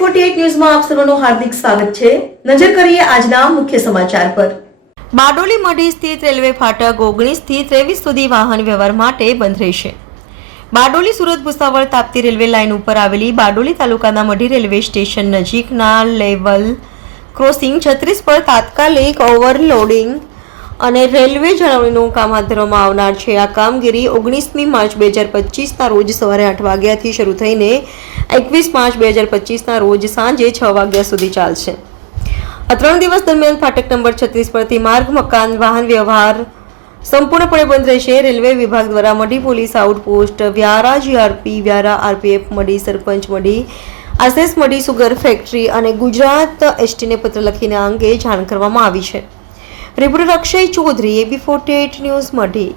Forty ન્યૂઝમાં આપ સર્વનું હાર્દિક સ્વાગત છે. નજર કરીએ આજના મુખ્ય સમાચાર પર. બારડોલી મઢી સ્થિત રેલવે ફાટક ઓગણીસથી ત્રેવીસ સુધી વાહન વ્યવહાર માટે બંધ રહેશે. બારડોલી સુરત ભુસાવળ તાપતી રેલવે લાઇન ઉપર આવેલી બારડોલી તાલુકાના મઢી રેલવે સ્ટેશન નજીકના લેવલ ક્રોસિંગ છત્રીસ પર તાત્કાલિક ઓવરલોડિંગ અને રેલવે જાળવણીનું કામ હાથ ધરવામાં આવનાર છે. આ કામગીરી ઓગણીસમી માર્ચ બે હજાર પચીસના રોજ સવારે આઠ વાગ્યાથી શરૂ થઈને એકવીસ માર્ચ બે હજાર પચીસના રોજ સાંજે છ વાગ્યા સુધી ચાલશે. આ ત્રણ દિવસ દરમિયાન ફાટક નંબર છત્રીસ પરથી માર્ગ, મકાન, વાહન વ્યવહાર સંપૂર્ણપણે બંધ રહેશે. રેલવે વિભાગ દ્વારા Madhi police outpost, Vyara GRP, Vyara RPF Madhi, sarpanch Madhi આસેસ Madhi sugar factory અને ગુજરાત એસટીને પત્ર લખીને આ અંગે જાણ કરવામાં આવી છે. Reporter Akshay Chaudhari AB forty news Madhi